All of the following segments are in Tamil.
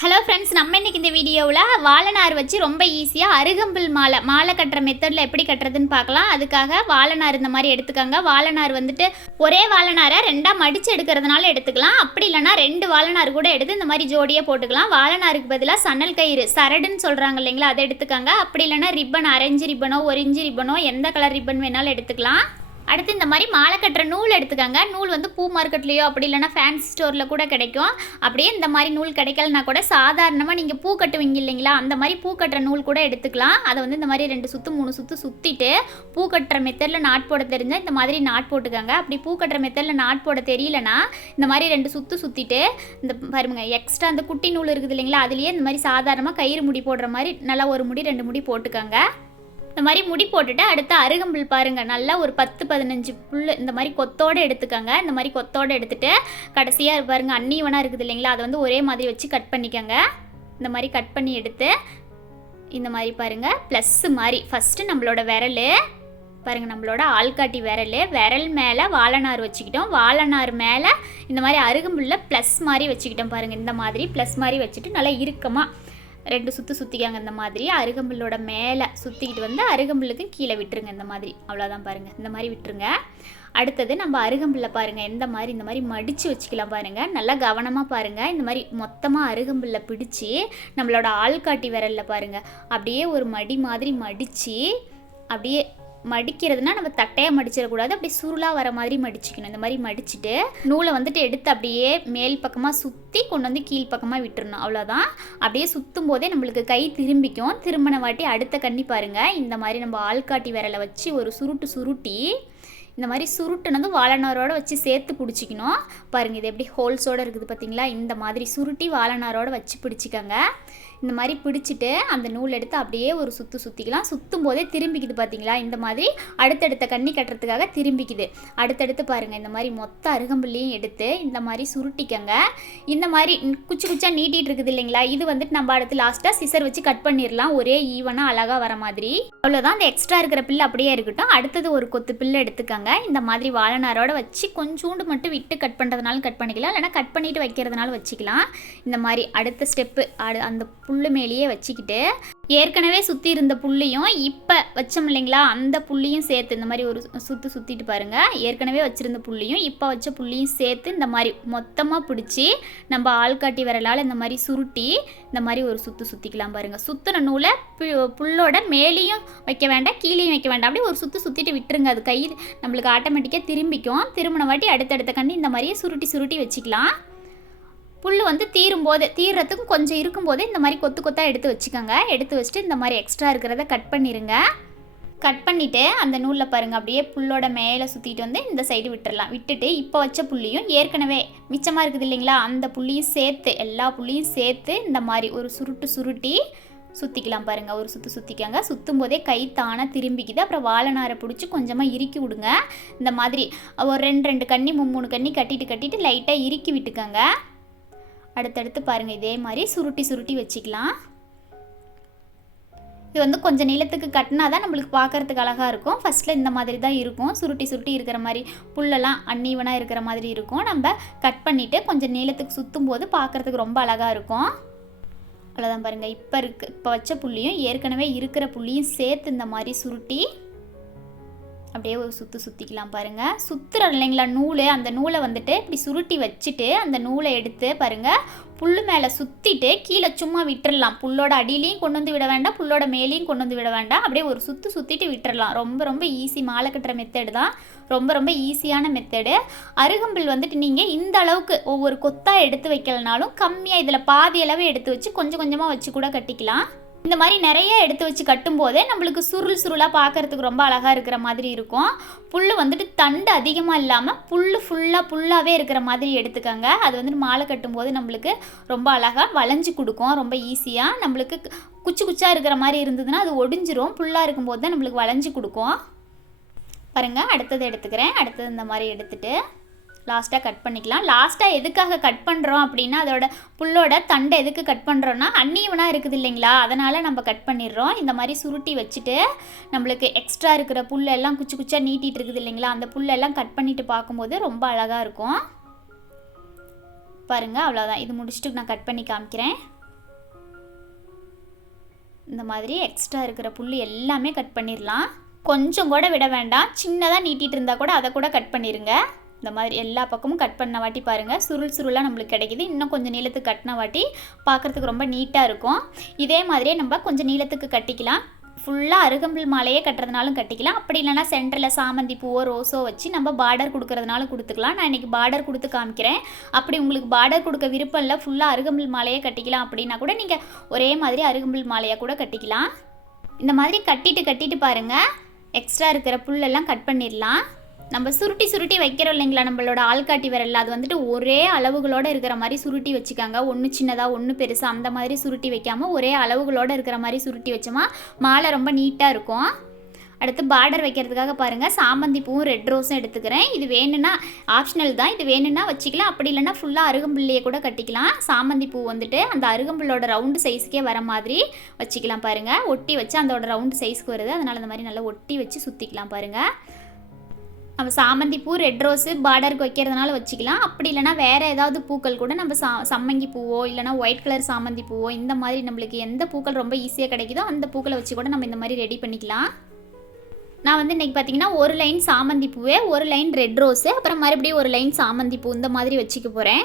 ஹலோ ஃப்ரெண்ட்ஸ் நம்ம இன்னைக்கு இந்த வீடியோவில் வாழைநார் வச்சு ரொம்ப ஈஸியாக அருகம்புல் மாலை மாலை கட்டுற மெத்தடில் எப்படி கட்டுறதுன்னு பார்க்கலாம். அதுக்காக வாழைநார் இந்த மாதிரி எடுத்துக்கோங்க. வாழைநார் வந்துட்டு ஒரே வாழைநாரை ரெண்டாக மடித்து எடுக்கிறதுனால எடுத்துக்கலாம். அப்படி இல்லைன்னா ரெண்டு வாழைநார் கூட எடுத்து இந்த மாதிரி ஜோடியாக போட்டுக்கலாம். வாழைநாருக்கு பதிலாக சணல் கயிறு சரடுன்னு சொல்கிறாங்க இல்லைங்களா அதை எடுத்துக்கோங்க. அப்படி இல்லைனா ரிப்பன் அரைஞ்சு ரிப்பனோ ஒரு இன்ச்சு ரிப்பனோ எந்த கலர் ரிப்பன் வேணாலும் எடுத்துக்கலாம். அடுத்து இந்த மாதிரி மாலை கட்டுற நூல் எடுத்துக்கோங்க. நூல் வந்து பூ மார்க்கெட்லேயோ அப்படி இல்லைனா ஃபேன்சி ஸ்டோரில் கூட கிடைக்கும். அப்படியே இந்த மாதிரி நூல் கிடைக்கலனா கூட சாதாரணமாக நீங்கள் பூ கட்டுவீங்க இல்லைங்களா? அந்த மாதிரி பூ கட்டுற நூல் கூட எடுத்துக்கலாம். அதை வந்து இந்த மாதிரி ரெண்டு சுற்று மூணு சுற்று சுற்றிட்டு பூ கட்டுற மெத்தடில் நாட் போட தெரிஞ்சால் இந்த மாதிரி நாட் போட்டுக்கோங்க. அப்படி பூ கட்டுற மெத்தடில் நாட் போட தெரியலனா இந்த மாதிரி ரெண்டு சுற்று சுற்றிட்டு இந்த பாருங்க எக்ஸ்ட்ரா அந்த குட்டி நூல் இருக்குது இல்லைங்களா? அதுலேயே இந்த மாதிரி சாதாரணமாக கயிறு முடி போடுற மாதிரி நல்லா ஒரு முடி ரெண்டு முடி போட்டுக்கோங்க. இந்த மாதிரி முடி போட்டுட்டு அடுத்து அருகம்புல் பாருங்கள் நல்லா ஒரு பத்து பதினஞ்சு புல் இந்த மாதிரி கொத்தோடு எடுத்துக்கோங்க. இந்த மாதிரி கொத்தோடு எடுத்துட்டு கடைசியாக பாருங்கள் அன்னீவனாக இருக்குது இல்லைங்களா? அதை வந்து ஒரே மாதிரி வச்சு கட் பண்ணிக்கோங்க. இந்த மாதிரி கட் பண்ணி எடுத்து இந்த மாதிரி பாருங்கள் ப்ளஸ்ஸு மாதிரி. ஃபஸ்ட்டு நம்மளோட விரல் பாருங்கள் நம்மளோட ஆள்காட்டி விரல் விரல் மேலே வாழைநார் வச்சுக்கிட்டோம். வாழைநார் மேலே இந்த மாதிரி அருகம்புல்ல ப்ளஸ் மாதிரி வச்சுக்கிட்டோம் பாருங்கள் இந்த மாதிரி ப்ளஸ் மாதிரி வச்சுட்டு நல்லா இறுக்கமாக ரெண்டு சுற்று சுற்றிக்காங்க இந்த மாதிரி. அருகம்புல்லோட மேலே சுற்றிக்கிட்டு வந்து அருகம்புல்லுக்கு கீழே விட்டுருங்க இந்த மாதிரி. அவ்வளோதான் பாருங்கள் இந்த மாதிரி விட்டுருங்க. அடுத்தது நம்ம அருகம்புல்லை பாருங்கள் எந்த மாதிரி இந்த மாதிரி மடித்து வச்சுக்கலாம் பாருங்கள் நல்லா கவனமாக பாருங்கள் இந்த மாதிரி மொத்தமாக அருகம்புல்லை பிடிச்சி நம்மளோட ஆள்காட்டி விரலில் பாருங்கள் அப்படியே ஒரு மடி மாதிரி மடித்து அப்படியே மடிக்கிறதுனா நம்ம தட்டையாக மடிச்சிடக்கூடாது. அப்படியே சுருளாக வர மாதிரி மடிச்சுக்கணும். இந்த மாதிரி மடிச்சுட்டு நூலை வந்துட்டு எடுத்து அப்படியே மேல் பக்கமாக சுற்றி கொண்டு வந்து கீழ் பக்கமாக விட்டுறணும். அவ்வளோதான் அப்படியே சுற்றும் போதே நம்மளுக்கு கை திரும்பிக்கும். திரும்பின வாட்டி அடுத்த கண்ணி பாருங்கள் இந்த மாதிரி நம்ம ஆள்காட்டி விரலை வச்சு ஒரு சுருட்டு சுருட்டி இந்த மாதிரி சுருட்டுனது வாழைநாரோட வச்சு சேர்த்து பிடிச்சிக்கணும். பாருங்கள் இது எப்படி ஹோல்ஸோடு இருக்குது பார்த்தீங்களா இந்த மாதிரி சுருட்டி வாழைநாரோட வச்சு பிடிச்சிக்கோங்க. இந்த மாதிரி பிடிச்சிட்டு அந்த நூல் எடுத்து அப்படியே ஒரு சுற்று சுற்றிக்கலாம் சுற்றும் போதே திரும்பிக்குது பார்த்தீங்களா இந்த மாதிரி அடுத்தடுத்த கண்ணி கட்டுறதுக்காக திரும்பிக்குது. அடுத்தடுத்து பாருங்கள் இந்த மாதிரி மொத்த அருகம்புல்லையும் எடுத்து இந்த மாதிரி சுருட்டிக்கங்க. இந்த மாதிரி குச்சி குச்சா நீட்டிகிட்டு இருக்குது இல்லைங்களா? இது வந்துட்டு நம்ம அடுத்து லாஸ்ட்டாக சிசர் வச்சு கட் பண்ணிடலாம் ஒரே ஈவனாக அழகாக வர மாதிரி. அவ்வளோதான் அந்த எக்ஸ்ட்ரா இருக்கிற பில்லு அப்படியே இருக்கட்டும். அடுத்தது ஒரு கொத்து பில்லு எடுத்துக்கங்க. இந்த மாதிரி வாழைநாரோட வச்சு கொஞ்சோண்டு மட்டும் விட்டு கட் பண்ணுறதுனாலும் கட் பண்ணிக்கலாம். இல்லைனா கட் பண்ணிட்டு வைக்கிறதுனால வச்சுக்கலாம். இந்த மாதிரி அடுத்த ஸ்டெப்பு அடு அந்த புல்லு மேலேயே வச்சுக்கிட்டு ஏற்கனவே சுற்றி இருந்த புல்லையும் இப்போ வச்சோம் இல்லைங்களா? அந்த புள்ளியும் சேர்த்து இந்த மாதிரி ஒரு சுற்று சுற்றிட்டு பாருங்கள் ஏற்கனவே வச்சுருந்த புள்ளியும் இப்போ வச்ச புள்ளியும் சேர்த்து இந்த மாதிரி மொத்தமாக பிடிச்சி நம்ம ஆள்காட்டி விரலால் இந்த மாதிரி சுருட்டி இந்த மாதிரி ஒரு சுற்று சுற்றிக்கலாம் பாருங்கள் சுற்றுன நூலை பு- புல்லோட மேலேயும் வைக்க வேண்டாம் கீழேயும் வைக்க வேண்டாம். அப்படியே ஒரு சுற்று சுற்றிட்டு விட்டுருங்க. அது கை நம்மளுக்கு ஆட்டோமேட்டிக்காக திரும்பிக்கும். திரும்பின வாட்டி அடுத்தடுத்த கண்ணி இந்த மாதிரியே சுருட்டி சுருட்டி வச்சுக்கலாம். புல் வந்து தீரும் போது தீர்றதுக்கும் கொஞ்சம் இருக்கும்போதே இந்த மாதிரி கொத்து கொத்தாக எடுத்து வச்சுக்கோங்க. எடுத்து வச்சுட்டு இந்த மாதிரி எக்ஸ்ட்ரா இருக்கிறத கட் பண்ணிடுங்க கட் பண்ணிவிட்டு அந்த நூலில் பாருங்கள் அப்படியே புல்லோட மேலே சுற்றிட்டு வந்து இந்த சைடு விட்டுறலாம். விட்டுட்டு இப்போ வச்ச புள்ளியும் ஏற்கனவே மிச்சமாக இருக்குது இல்லைங்களா? அந்த புள்ளியும் சேர்த்து எல்லா புள்ளியும் சேர்த்து இந்த மாதிரி ஒரு சுருட்டு சுருட்டி சுற்றிக்கலாம் பாருங்கள் ஒரு சுற்று சுற்றிக்கங்க சுற்றும் போதே கை தானாக திரும்பிக்குது. அப்புறம் வாழைநாரை பிடிச்சி கொஞ்சமாக இறுக்கி விடுங்க. இந்த மாதிரி ஒரு ரெண்டு ரெண்டு கண்ணி மூணு கண்ணி கட்டிட்டு கட்டிட்டு லைட்டாக இறுக்கி விட்டுக்கோங்க. அடுத்தடுத்து பாருங்கள் இதே மாதிரி சுருட்டி சுருட்டி வச்சுக்கலாம். இது வந்து கொஞ்சம் நீளத்துக்கு கட்டினா தான் நம்மளுக்கு பார்க்கறதுக்கு அழகாக இருக்கும். ஃபஸ்ட்டில் இந்த மாதிரி தான் இருக்கும். சுருட்டி சுருட்டி இருக்கிற மாதிரி புல்லெல்லாம் அன்னீவனாக இருக்கிற மாதிரி இருக்கும். நம்ம கட் பண்ணிவிட்டு கொஞ்சம் நீளத்துக்கு சுற்றும் போது பார்க்கறதுக்கு ரொம்ப அழகாக இருக்கும். அவ்வளோதான் பாருங்கள் இப்போ இருக்கு இப்போ வச்ச புள்ளியும் ஏற்கனவே இருக்கிற புள்ளியும் சேர்த்து இந்த மாதிரி சுருட்டி அப்படியே ஒரு சுற்று சுற்றிக்கலாம் பாருங்கள் சுற்றுறோம் இல்லைங்களா நூல்? அந்த நூலை வந்துட்டு இப்படி சுருட்டி வச்சுட்டு அந்த நூலை எடுத்து பாருங்கள் புல் மேலே சுற்றிட்டு கீழே சும்மா விட்டுறலாம். புல்லோட அடியிலையும் கொண்டு வந்து விட வேண்டாம் புல்லோட மேலேயும் கொண்டு வந்து விட வேண்டாம். அப்படியே ஒரு சுற்று சுற்றிட்டு விட்டுறலாம். ரொம்ப ரொம்ப ஈஸி மாலை கட்டுற மெத்தடு தான். ரொம்ப ரொம்ப ஈஸியான மெத்தடு அருகம்புல் வந்துட்டு நீங்கள் இந்த அளவுக்கு ஒவ்வொரு கொத்தாக எடுத்து வைக்கலனாலும் கம்மியாக இதில் பாதி அளவு எடுத்து வச்சு கொஞ்சம் கொஞ்சமாக வச்சு கூட கட்டிக்கலாம். இந்த மாதிரி நிறைய எடுத்து வச்சு கட்டும்போதே நம்மளுக்கு சுருள் சுருளாக பார்க்கறதுக்கு ரொம்ப அழகாக இருக்கிற மாதிரி இருக்கும். புல் வந்துட்டு தண்டு அதிகமாக இல்லாமல் புல் ஃபுல்லாக புல்லாகவே இருக்கிற மாதிரி எடுத்துக்கோங்க. அது வந்துட்டு மாலை கட்டும்போது நம்மளுக்கு ரொம்ப அழகாக வளைஞ்சு கொடுக்கும். ரொம்ப ஈஸியாக நம்மளுக்கு குச்சி குச்சாக இருக்கிற மாதிரி இருந்ததுன்னா அது ஒடிஞ்சிரும். புல்லாக இருக்கும்போது தான் நம்மளுக்கு வளைஞ்சு கொடுக்கும். பாருங்கள் அடுத்தது எடுத்துக்கிறேன். அடுத்தது இந்த மாதிரி எடுத்துகிட்டு லாஸ்ட்டாக கட் பண்ணிக்கலாம். லாஸ்ட்டாக எதுக்காக கட் பண்ணுறோம் அப்படின்னா அதோட புல்லோட தண்டை எதுக்கு கட் பண்ணுறோன்னா அன்னீவனாக இருக்குது இல்லைங்களா? அதனால் நம்ம கட் பண்ணிடுறோம். இந்த மாதிரி சுருட்டி வச்சுட்டு நம்மளுக்கு எக்ஸ்ட்ரா இருக்கிற புல்லெல்லாம் குச்சி குச்சாக நீட்டிகிட்டு இருக்குது இல்லைங்களா? அந்த புல்லெல்லாம் கட் பண்ணிட்டு பார்க்கும்போது ரொம்ப அழகாக இருக்கும். பாருங்கள் அவ்வளோதான் இது முடிச்சுட்டு நான் கட் பண்ணி காமிக்கிறேன். இந்த மாதிரி எக்ஸ்ட்ரா இருக்கிற புல் எல்லாமே கட் பண்ணிடலாம். கொஞ்சம் கூட விட வேண்டாம். சின்னதாக நீட்டிகிட்டு இருந்தால் கூட அதை கூட கட் பண்ணிடுங்க இந்த மாதிரி எல்லா பக்கமும் கட் பண்ண வாட்டி பாருங்கள் சுருள் சுருளாக நம்மளுக்கு கிடைக்கிது. இன்னும் கொஞ்சம் நீளத்துக்கு கட்டின வாட்டி பார்க்குறதுக்கு ரொம்ப நீட்டாக இருக்கும். இதே மாதிரியே நம்ம கொஞ்சம் நீளத்துக்கு கட்டிக்கலாம். ஃபுல்லாக அருகம்புல் மாலையே கட்டுறதுனாலும் கட்டிக்கலாம். அப்படி இல்லைனா சென்டரில் சாமந்தி பூவோ ரோஸோ வச்சு நம்ம பார்டர் கொடுக்கறதுனாலும் கொடுத்துக்கலாம். நான் இன்றைக்கி பார்டர் கொடுத்து காமிக்கிறேன். அப்படி உங்களுக்கு பார்டர் கொடுக்க விருப்பம் இல்லை ஃபுல்லாக அருகம்புல் மாலையே கட்டிக்கலாம் அப்படின்னா கூட நீங்கள் ஒரே மாதிரி அருகம்புல் மாலையாக கூட கட்டிக்கலாம். இந்த மாதிரி கட்டிட்டு கட்டிட்டு பாருங்கள் எக்ஸ்ட்ரா இருக்கிற புல்லெல்லாம் கட் பண்ணிடலாம். நம்ம சுருட்டி சுருட்டி வைக்கிறோம் இல்லைங்களா? நம்மளோட ஆள்காட்டி விரலில். அது வந்துட்டு ஒரே அளவுகளோடு இருக்கிற மாதிரி சுருட்டி வச்சுக்காங்க. ஒன்று சின்னதாக ஒன்று பெருசாக அந்த மாதிரி சுருட்டி வைக்காமல் ஒரே அளவுகளோடு இருக்கிற மாதிரி சுருட்டி வச்சோமா மாலை ரொம்ப நீட்டாக இருக்கும். அடுத்து பார்டர் வைக்கிறதுக்காக பாருங்கள் சாமந்தி பூவும் ரெட் ரோஸும் எடுத்துக்கிறேன். இது வேணும்னா ஆப்ஷனல் தான். இது வேணும்னா வச்சுக்கலாம். அப்படி இல்லைன்னா ஃபுல்லாக அருகம்புள்ளையே கூட கட்டிக்கலாம். சாமந்தி பூ வந்துட்டு அந்த அருகம்புல்லோட ரவுண்டு சைஸுக்கே வர மாதிரி வச்சுக்கலாம் பாருங்கள் ஒட்டி வச்சு அதோட ரவுண்டு சைஸ்க்கு வருது. அதனால் அந்த மாதிரி நல்லா ஒட்டி வச்சு சுற்றிக்கலாம் பாருங்கள் நம்ம சாமந்தி பூ ரெட் ரோஸு பார்டருக்கு வைக்கிறதுனால வச்சுக்கலாம். அப்படி இல்லைனா வேறு ஏதாவது பூக்கள் கூட நம்ம சா சம்மங்கி பூவோ இல்லைனா ஒயிட் கலர் சாமந்தி பூவோ இந்த மாதிரி நம்மளுக்கு எந்த பூக்கள் ரொம்ப ஈஸியாக கிடைக்குதோ அந்த பூக்களை வச்சு கூட நம்ம இந்த மாதிரி ரெடி பண்ணிக்கலாம். நான் வந்து இன்றைக்கி பார்த்தீங்கன்னா ஒரு லைன் சாமந்தி பூவே ஒரு லைன் ரெட் ரோஸு அப்புறம் மறுபடியும் ஒரு லைன் சாமந்தி பூ இந்த மாதிரி வச்சுக்க போகிறேன்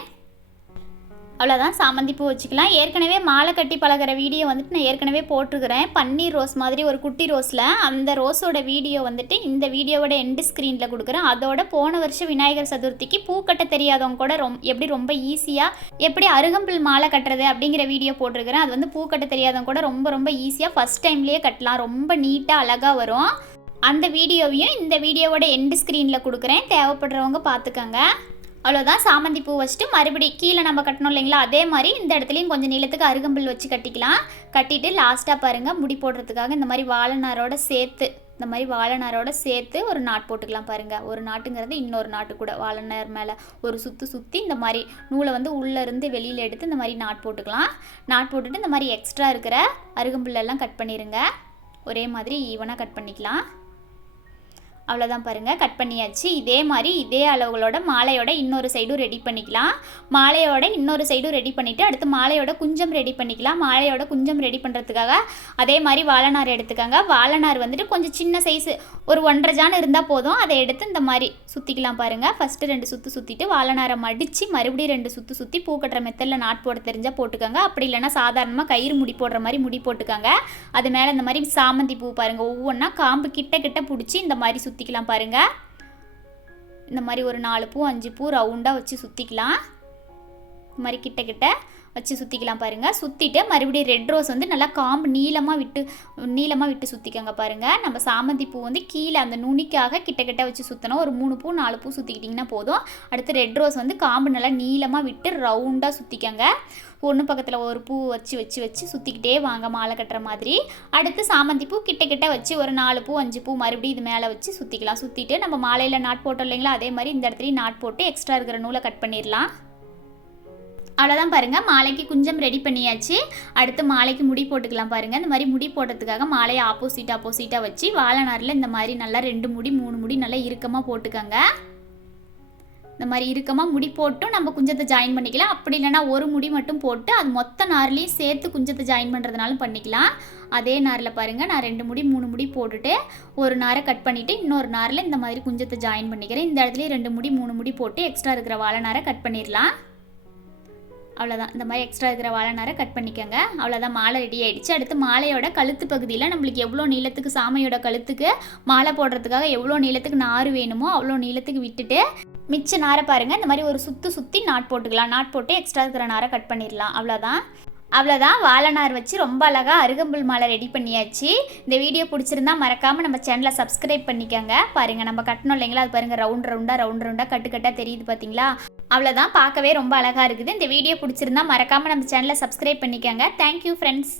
அவ்வளோதான் சாமந்தி பூ வச்சுக்கலாம். ஏற்கனவே மாலை கட்டி பழகிற வீடியோ வந்துட்டு நான் ஏற்கனவே போட்டிருக்கிறேன். பன்னீர் ரோஸ் மாதிரி ஒரு குட்டி ரோஸில் அந்த ரோஸோட வீடியோ வந்துட்டு இந்த வீடியோவோட எண்டு ஸ்க்ரீனில் கொடுக்குறேன். அதோட போன வருஷம் விநாயகர் சதுர்த்திக்கு பூ கட்ட தெரியாதவங்க கூட ரொம் எப்படி ரொம்ப ஈஸியாக எப்படி அருகம்பில் மாலை கட்டுறது அப்படிங்கிற வீடியோ போட்டிருக்கிறேன். அது வந்து பூ கட்ட தெரியாதவங்க கூட ரொம்ப ரொம்ப ஈஸியாக ஃபஸ்ட் டைம்லேயே கட்டலாம். ரொம்ப நீட்டாக அழகாக வரும். அந்த வீடியோவையும் இந்த வீடியோவோட எண்டு ஸ்க்ரீனில் கொடுக்குறேன். தேவைப்படுறவங்க பார்த்துக்கோங்க. அவ்வளோதான் சாமந்தி பூ வச்சுட்டு மறுபடி கீழே நம்ம கட்டணும் இல்லைங்களா? அதே மாதிரி இந்த இடத்துலையும் கொஞ்சம் நீளத்துக்கு அருகம்புல் வச்சு கட்டிக்கலாம். கட்டிட்டு லாஸ்ட்டாக பாருங்கள் முடி போடுறதுக்காக இந்த மாதிரி வாழைநாரோட சேர்த்து இந்த மாதிரி வாழைநாரோட சேர்த்து ஒரு நாட் போட்டுக்கலாம் பாருங்கள் ஒரு நாட்டுங்கிறது இன்னொரு நாட்டு கூட. வாழைநார் மேலே ஒரு சுற்று சுற்றி இந்த மாதிரி நூலை வந்து உள்ளேருந்து வெளியில் எடுத்து இந்த மாதிரி நாட் போட்டுக்கலாம். நாட் போட்டுட்டு இந்த மாதிரி எக்ஸ்ட்ரா இருக்கிற அருகம்புல்லெல்லாம் கட் பண்ணிடுங்க ஒரே மாதிரி ஈவனாக கட் பண்ணிக்கலாம். அவ்வளோதான் பாருங்கள் கட் பண்ணியாச்சு. இதே மாதிரி இதே அளவுகளோட மாலையோட இன்னொரு சைடும் ரெடி பண்ணிக்கலாம். மாலையோட இன்னொரு சைடும் ரெடி பண்ணிவிட்டு அடுத்து மாலையோட குஞ்சம் ரெடி பண்ணிக்கலாம். மாலையோட குஞ்சம் ரெடி பண்ணுறதுக்காக அதே மாதிரி வாழைநார் எடுத்துக்கோங்க. வாழைநார் வந்துட்டு கொஞ்சம் சின்ன சைஸு ஒரு ஒன்றரை ஜான் இருந்தால் போதும். அதை எடுத்து இந்த மாதிரி சுற்றிக்கலாம் பாருங்கள் ஃபஸ்ட்டு ரெண்டு சுற்று சுற்றிட்டு வாழைநாரை மடித்து மறுபடியும் ரெண்டு சுற்று சுற்றி பூக்கட்டுற மெத்தடில் நாட் போட தெரிஞ்சால் போட்டுக்கோங்க. அப்படி இல்லைன்னா சாதாரணமாக கயிறு முடி போடுற மாதிரி முடி போட்டுக்கோங்க. அது மேலே இந்த மாதிரி சாமந்தி பூ பாருங்கள் ஒவ்வொன்றா காம்பு கிட்ட கிட்ட பிடிச்சி இந்த மாதிரி சுற்றிக்கலாம் பாருங்கள் இந்த மாதிரி ஒரு நாலு பூ அஞ்சு பூ ரவுண்டாக வச்சு சுற்றிக்கலாம் இந்த மாதிரி கிட்ட கிட்ட. வச்சு சுற்றிக்கலாம் பாருங்கள் சுற்றிட்டு மறுபடியும் ரெட் ரோஸ் வந்து நல்லா காம்பு நீளமாக விட்டு நீளமாக விட்டு சுற்றிக்கோங்க பாருங்கள் நம்ம சாமந்தி பூ வந்து கீழே அந்த நுனிக்காக கிட்ட கிட்ட வச்சு சுற்றணும் ஒரு மூணு பூ நாலு பூ சுற்றிக்கிட்டிங்கன்னா போதும். அடுத்து ரெட் ரோஸ் வந்து காம்பு நல்லா நீளமாக விட்டு ரவுண்டாக சுற்றிக்கோங்க ஒன்று பக்கத்தில் ஒரு பூ வச்சு வச்சு வச்சு சுற்றிக்கிட்டே வாங்க மாலை கட்டுற மாதிரி. அடுத்து சாமந்தி பூ கிட்ட கிட்ட வச்சு ஒரு நாலு பூ அஞ்சு பூ மறுபடியும் இது மேலே வச்சு சுற்றிக்கலாம் சுற்றிட்டு நம்ம மாலையில் நாட் போட்டோம் இல்லைங்களா? அதே மாதிரி இந்த இடத்துலையும் நாட் போட்டு எக்ஸ்ட்ரா இருக்கிற நூலை கட் பண்ணிடலாம் அவ்வளோதான் பாருங்கள் மாலைக்கு குஞ்சம் ரெடி பண்ணியாச்சு. அடுத்து மாலைக்கு முடி போட்டுக்கலாம் பாருங்கள் இந்த மாதிரி முடி போடுறதுக்காக மாலையை ஆப்போசிட் ஆப்போசிட்டாக வச்சு வாழைநாரில் இந்த மாதிரி நல்லா ரெண்டு முடி மூணு முடி நல்லா இறுக்கமாக போட்டுக்கோங்க. இந்த மாதிரி இறுக்கமாக முடி போட்டும் நம்ம குஞ்சத்தை ஜாயின் பண்ணிக்கலாம். அப்படி இல்லைனா ஒரு முடி மட்டும் போட்டு அது மொத்த நார்லேயும் சேர்த்து குஞ்சத்தை ஜாயின் பண்ணுறதுனாலும் பண்ணிக்கலாம். அதே நாரில் பாருங்கள் நான் ரெண்டு முடி மூணு முடி போட்டுட்டு ஒரு நாரை கட் பண்ணிவிட்டு இன்னொரு நாரில் இந்த மாதிரி குஞ்சத்தை ஜாயின் பண்ணிக்கிறேன். இந்த இடத்துலையும் ரெண்டு முடி மூணு முடி போட்டு எக்ஸ்ட்ரா இருக்கிற வாழை நாரை கட் பண்ணிடலாம் அவ்வளோதான் இந்த மாதிரி எக்ஸ்ட்ரா இருக்கிற வாழைநாரை கட் பண்ணிக்கோங்க. அவ்வளோதான் மாலை ரெடி ஆகிடுச்சு அடுத்து மாலையோட கழுத்து பகுதியில் நம்மளுக்கு எவ்வளோ நீளத்துக்கு சாமையோட கழுத்துக்கு மாலை போடுறதுக்காக எவ்வளோ நீளத்துக்கு நார் வேணுமோ அவ்வளோ நீளத்துக்கு விட்டுட்டு மிச்ச நாரை பாருங்கள் இந்த மாதிரி ஒரு சுற்றி சுற்றி நாட் போட்டுக்கலாம். நாட் போட்டு எக்ஸ்ட்ரா இருக்கிற நாரை கட் பண்ணிடலாம். அவ்வளோதான் அவ்வளோதான் வாழைநார் வச்சு ரொம்ப அழகாக அருகம்புல் மாலை ரெடி பண்ணியாச்சு. இந்த வீடியோ பிடிச்சிருந்தா மறக்காமல் நம்ம சேனலை சப்ஸ்கிரைப் பண்ணிக்கோங்க. பாருங்கள் நம்ம கட்டணும் இல்லைங்களா? அது பாருங்கள் ரவுண்ட் ரவுண்டாக ரவுண்ட் ரவுண்டாக கட்டுக்கட்டாக தெரியுது பார்த்தீங்களா அவ்வளோதான் பார்க்கவே ரொம்ப அழகாக இருக்குது. இந்த வீடியோ பிடிச்சிருந்தா மறக்காமல் நம்ம சேனலை சப்ஸ்கிரைப் பண்ணிக்கோங்க. Thank you friends